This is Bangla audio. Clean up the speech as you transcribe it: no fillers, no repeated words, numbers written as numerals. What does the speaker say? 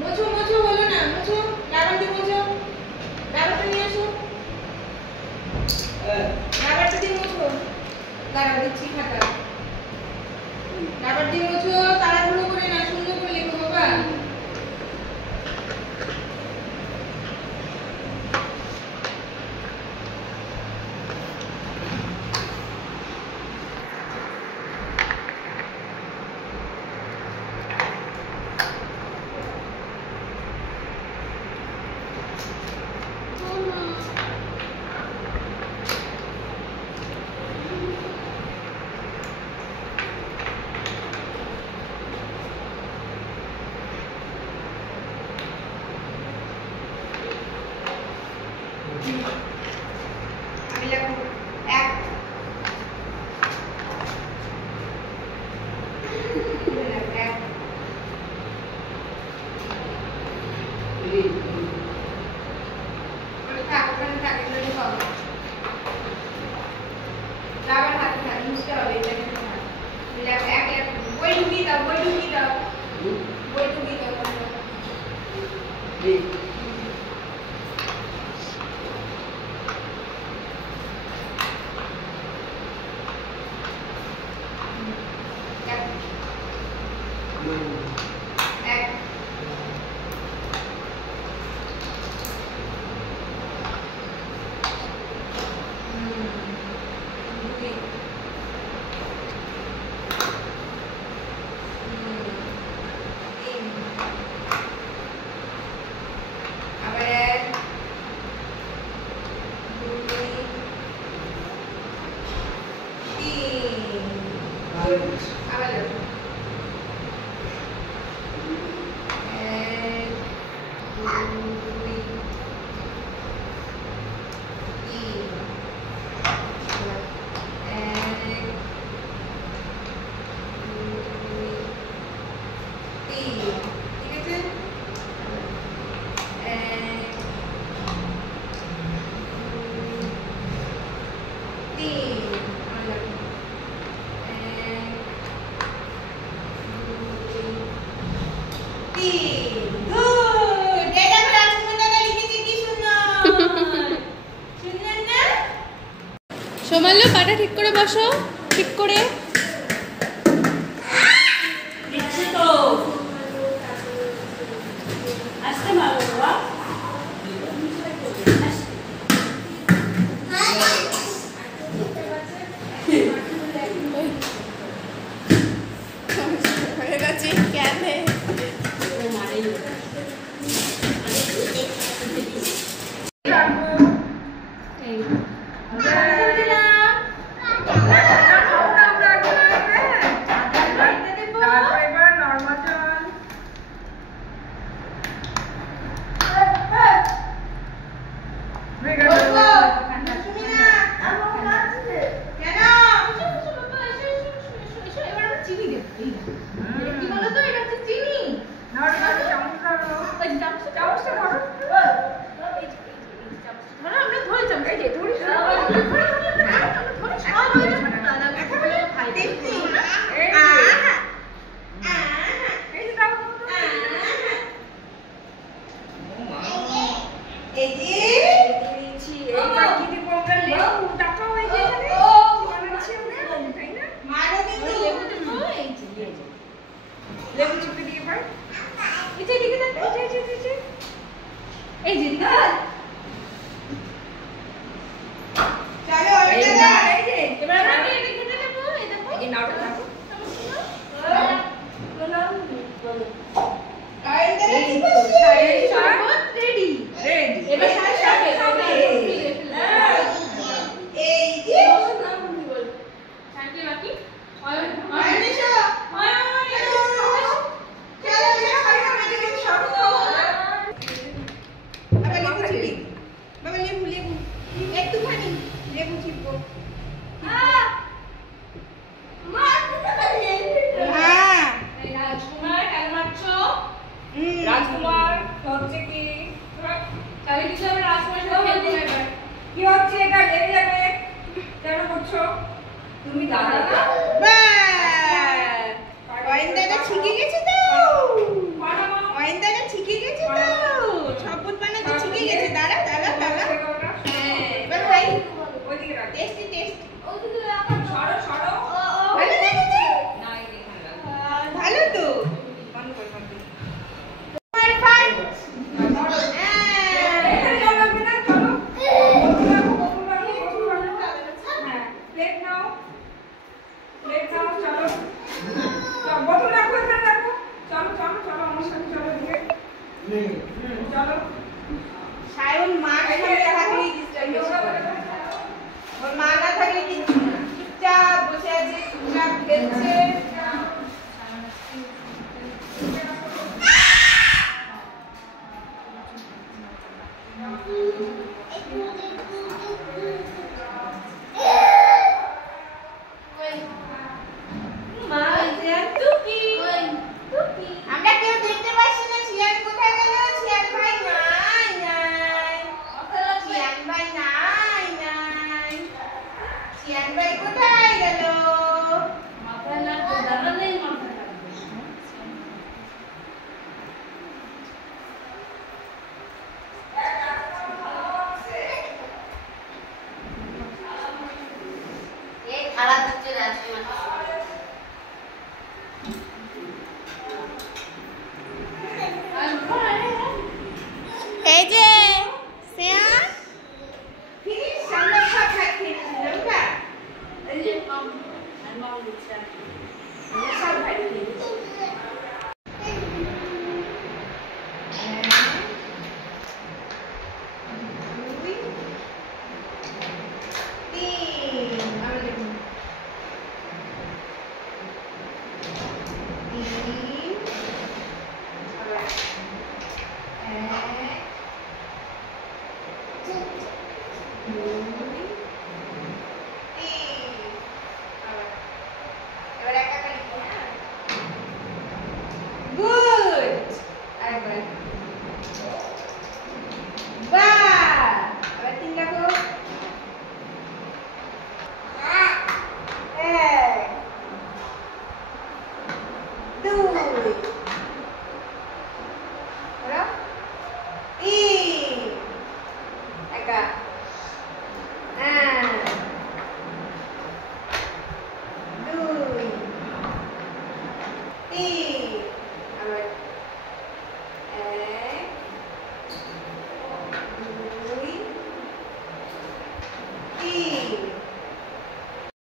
মোছো মোছো হলো না, মোছো রাবার দিয়ে মোছো, রাবারটা নিয়ে আসো, রাবারটা দিয়ে মোছো, দাঁড়াও দিচ্ছি খাতা, রাবার দিয়ে মোছো, তাড়াহুড়ো করে না, সুন্দর করে লেখো বাবা। আমি লেখো এক, সোমাল্য পাটা ঠিক করে বসো, ঠিক করে দিচ্ছি তো আসতে মারো বাবা হয়ে গেছে ক্যানে তুমি দাদা না বাহ, কয়েন দাদা শিখে গেছে তো। সায়ন মার সামনে থাকলেই ডিস্টার্ব করে। ওর মা না থাকলে কিচ্ছু না, চুপচাপ বসে আছে, চুপচাপ খেলছে। মা জিয়ান টুকি টুকি, আমরা কেউ দেখতে পাচ্ছি না। জিয়ান কোথায় গেল? জিয়ান ভাই নাই নাই, জিয়ান ভাই নাই নাই, জিয়ান ভাই কোথায় গেল? মাথায় লাগবে, দাঁড়ালেই মাথায় লাগবে। এই খারাপ হচ্ছে রাজকুমার